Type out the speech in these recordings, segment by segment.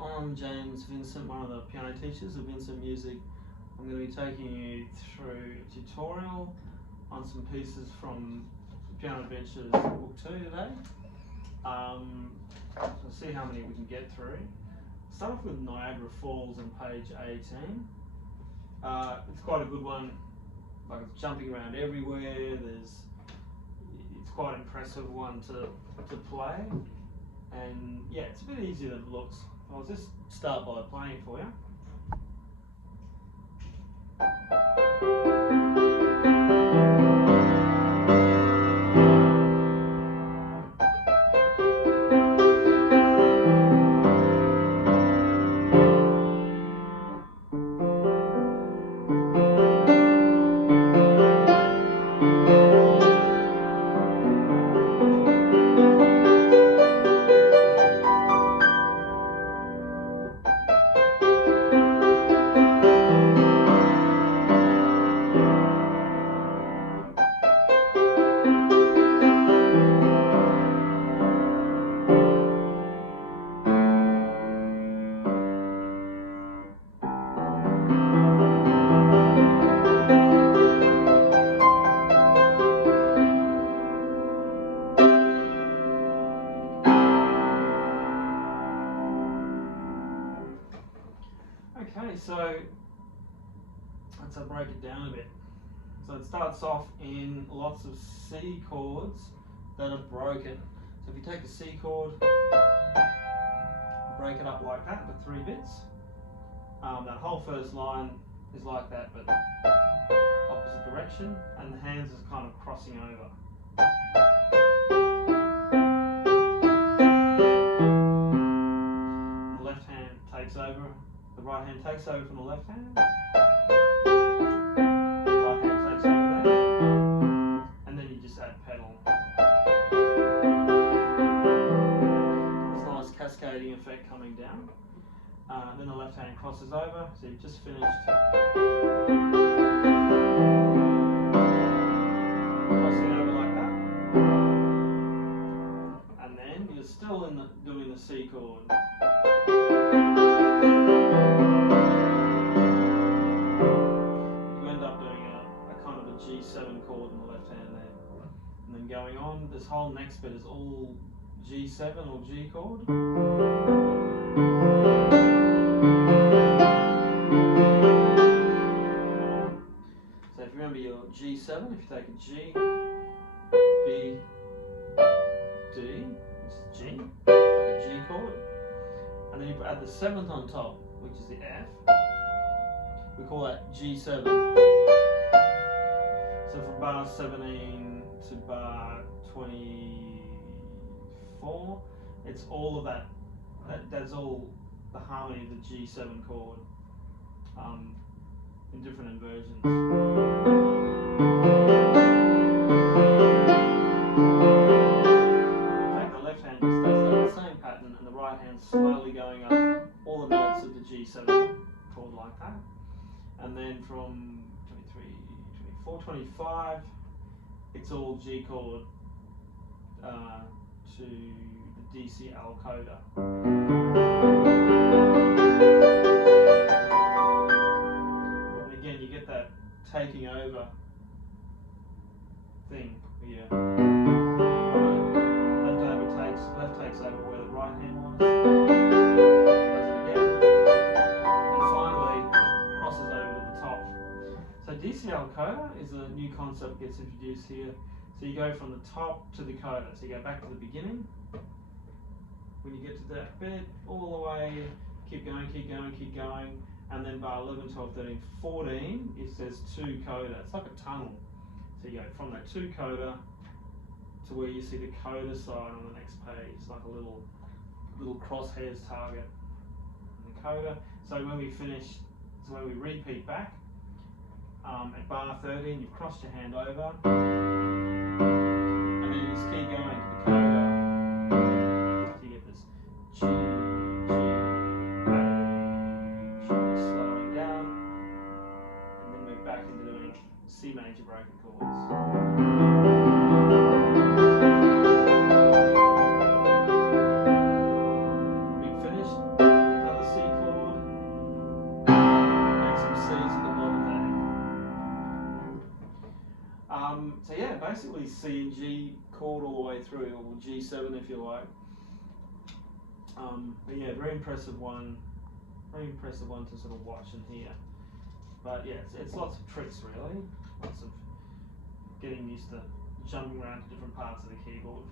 I'm James Vincent, one of the piano teachers of Vincent Music. I'm going to be taking you through a tutorial on some pieces from Piano Adventures Book 2 today. We'll see how many we can get through. Start off with Niagara Falls on page 18. It's quite a good one, like it's jumping around everywhere. It's quite an impressive one to play. And yeah, it's a bit easier than it looks. I'll just start by playing for you. Okay, so let's break it down a bit. So it starts off in lots of C chords that are broken. So if you take a C chord, break it up like that with 3 bits. That whole first line is like that, but opposite direction, and the hands is kind of crossing over. The left hand takes over. The right hand takes over from the left hand. The right hand takes over there. And then you just add pedal. This nice cascading effect coming down. Then the left hand crosses over, so you've just finished crossing over like that. And then you're still doing the C chord. G7 chord in the left hand there. And then going on, this whole next bit is all G7 or G chord. So if you remember your G7, if you take a G, B, D, which is G, like a G chord, and then you add the 7th on top, which is the F. We call that G7. So from bar 17 to bar 24, it's all of that. That's all the harmony of the G7 chord in different inversions. In fact, the left hand just does that same pattern, and the right hand slowly going up all the notes of the G7 chord like that. And then from 425, it's all G chord to the DC Al coda. And again, you get that taking over thing here. Left takes over where the right hand was. Does it again. And finally crosses over to the top. So DC Al coda is a new concept that gets introduced here. So you go from the top to the coda. So you go back to the beginning. When you get to that bit, all the way, keep going, keep going, keep going. And then bar 11, 12, 13, 14, it says 2 coda. It's like a tunnel. So you go from that 2 coda to where you see the coda sign on the next page. It's like a little crosshairs target in the coda. So when we repeat back, at bar 13, you've crossed your hand over, and then you just keep going to the coda. So you get this G, G, A, G, slowing down, and then move back into doing C major broken chords. We've finished. Have basically C and G chord all the way through, or G7 if you like. But yeah, very impressive one to sort of watch and hear. But yeah, it's lots of tricks really, lots of getting used to jumping around to different parts of the keyboard.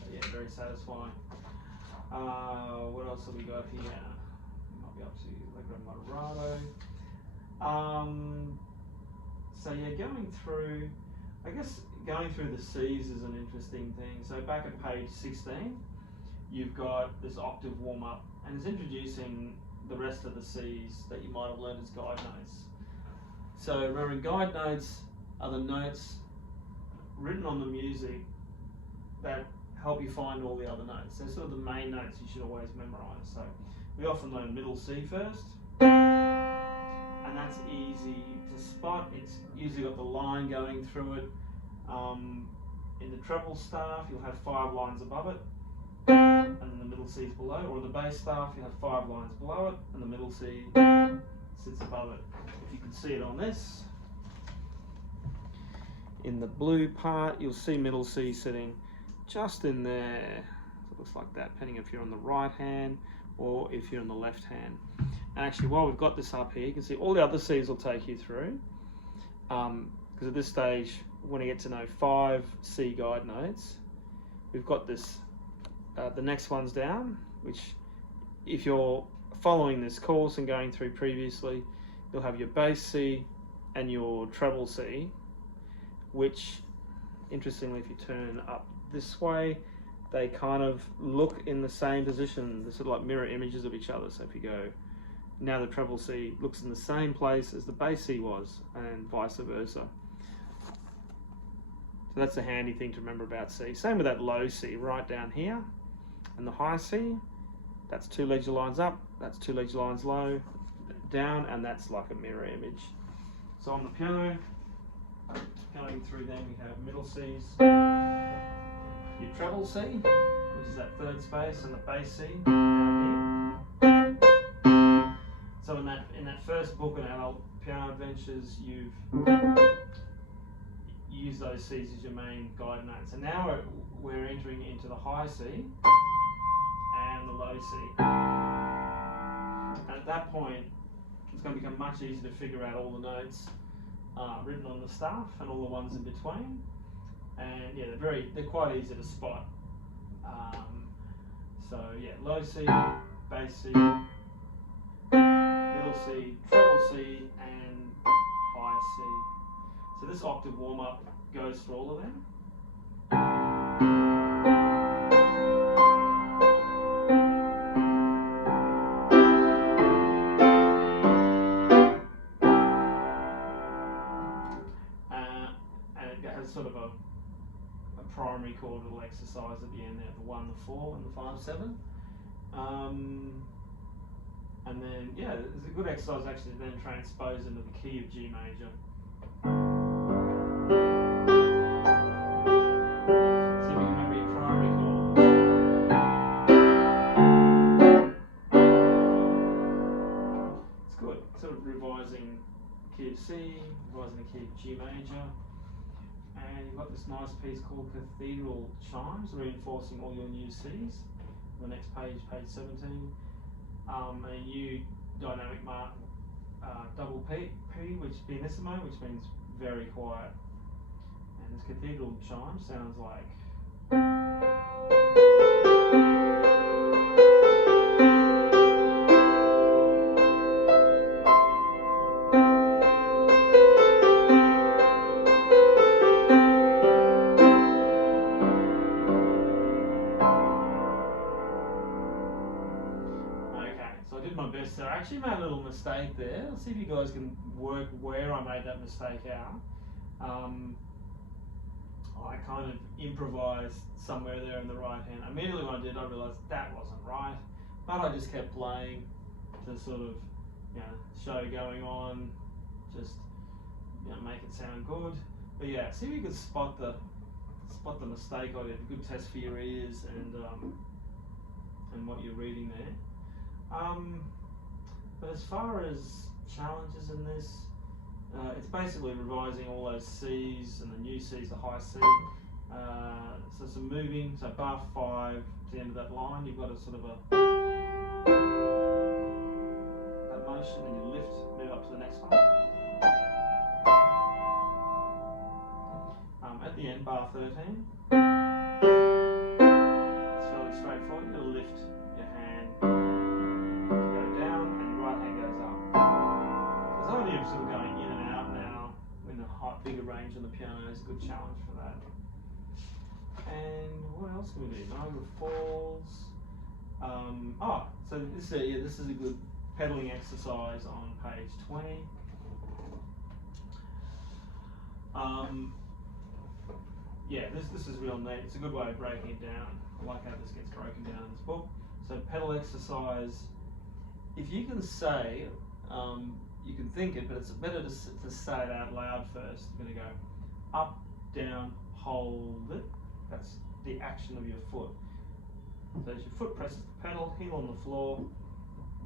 But yeah, very satisfying. What else have we got here? Might be up to Legato Moderato. So yeah, going through the C's is an interesting thing. So back at page 16, you've got this Octave Warm Up, and it's introducing the rest of the C's that you might have learned as guide notes. So remember, guide notes are the notes written on the music that help you find all the other notes. They're sort of the main notes you should always memorize. So we often learn middle C first, and that's easy to spot. It's usually got the line going through it. In the treble staff, you'll have 5 lines above it, and then the middle C is below. Or in the bass staff, you have 5 lines below it, and the middle C sits above it. If you can see it on this, in the blue part, you'll see middle C sitting just in there. It looks like that, depending if you're on the right hand or if you're on the left hand. And actually, while we've got this up here, you can see all the other C's will take you through. Because at this stage, when you get to know 5 C guide notes, we've got this, the next one's down, which if you're following this course and going through previously, you'll have your bass C and your treble C, which, interestingly, if you turn up this way, they kind of look in the same position. They're sort of like mirror images of each other. So if you go, now the treble C looks in the same place as the bass C was, and vice versa. So that's a handy thing to remember about C. Same with that low C right down here. And the high C, that's 2 ledger lines up, that's 2 ledger lines low, down, and that's like a mirror image. So on the piano, going through them, we have middle C's, your treble C, which is that 3rd space, and the bass C down here. So in that first book on Adult Piano Adventures, you've used those C's as your main guide notes. And now we're entering into the high C and the low C. And at that point, it's going to become much easier to figure out all the notes written on the staff and all the ones in between. And yeah, they're quite easy to spot. So yeah, low C, bass C, middle C, treble C, and high C. So this Octave Warm Up goes for all of them. And it has sort of a primary chord little exercise at the end there, the 1, the 4, and the 5, 7. And then, yeah, it's a good exercise actually to then transpose into the key of G major. See if you can remember your primary chord. It's good, sort of revising key of C, revising the key of G major. And you've got this nice piece called Cathedral Chimes, reinforcing all your new C's. The next page, page 17. A new dynamic mark, double P, which pianissimo, which means very quiet. And this Cathedral Chime sounds like. So I actually made a little mistake there. Let's see if you guys can work where I made that mistake out. I kind of improvised somewhere there in the right hand. Immediately when I did, I realised that wasn't right, but I just kept playing to sort of, show going on, just make it sound good. But yeah, see if you could spot the mistake I did. A good test for your ears and what you're reading there. But as far as challenges in this, It's basically revising all those C's and the new C's, the high C. So some moving, so bar 5 to the end of that line, you've got a sort of that motion, and you lift, move up to the next one. At the end, bar 13. It's fairly straightforward. You're going to lift your hand to go down, and your right hand goes up. There's only sort of going in and out now. In a bigger range on the piano is a good challenge for that. And what else can we do? Niagara Falls. So this is a good pedaling exercise on page 20. This is real neat. It's a good way of breaking it down. I like how this gets broken down in this book. So pedal exercise. If you can say, you can think it, but it's better to say it out loud first. You're going to go up, down, hold it. That's the action of your foot. So as your foot presses the pedal, heel on the floor,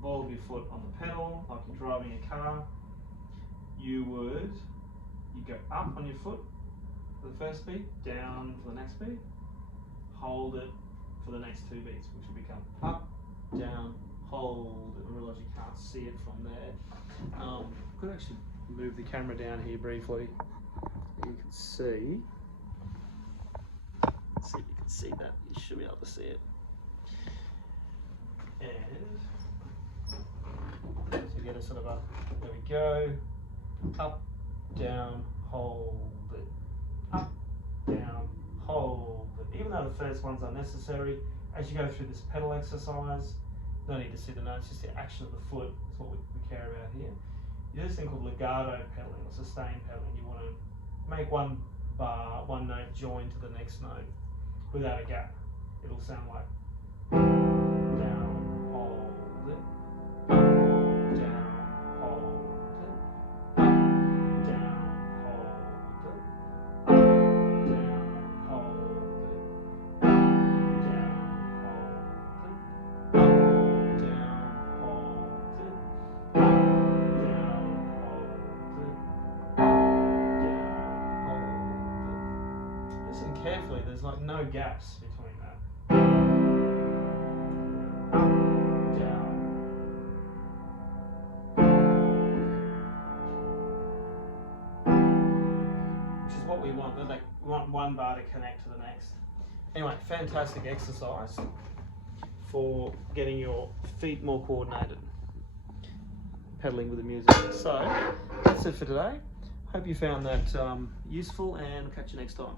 ball of your foot on the pedal, like you're driving a car, you go up on your foot for the first beat, down for the next beat, hold it for the next 2 beats, which will become up, down, hold it. I realise you can't see it from there. I could actually move the camera down here briefly. You can see. Let's see if you can see that. You should be able to see it. And to get a sort of there we go. Up, down, hold it. Up, down, hold it. Even though the first one's unnecessary, as you go through this pedal exercise, no need to see the notes, just the action of the foot is what we care about here. You do this thing called legato pedaling or sustained pedaling. You want to make one bar, one note join to the next note without a gap. It'll sound like down, hold it, up, down, hold it, up, down, hold it, up, down, hold it, up, down, hold it, up, down, hold it, up, down, hold it, up, down, hold it. Listen carefully, there's like no gaps between that. Up, down. Which is what we want. We want one bar to connect to the next. Anyway, fantastic exercise for getting your feet more coordinated, pedaling with the music. So that's it for today. Hope you found that useful, and catch you next time.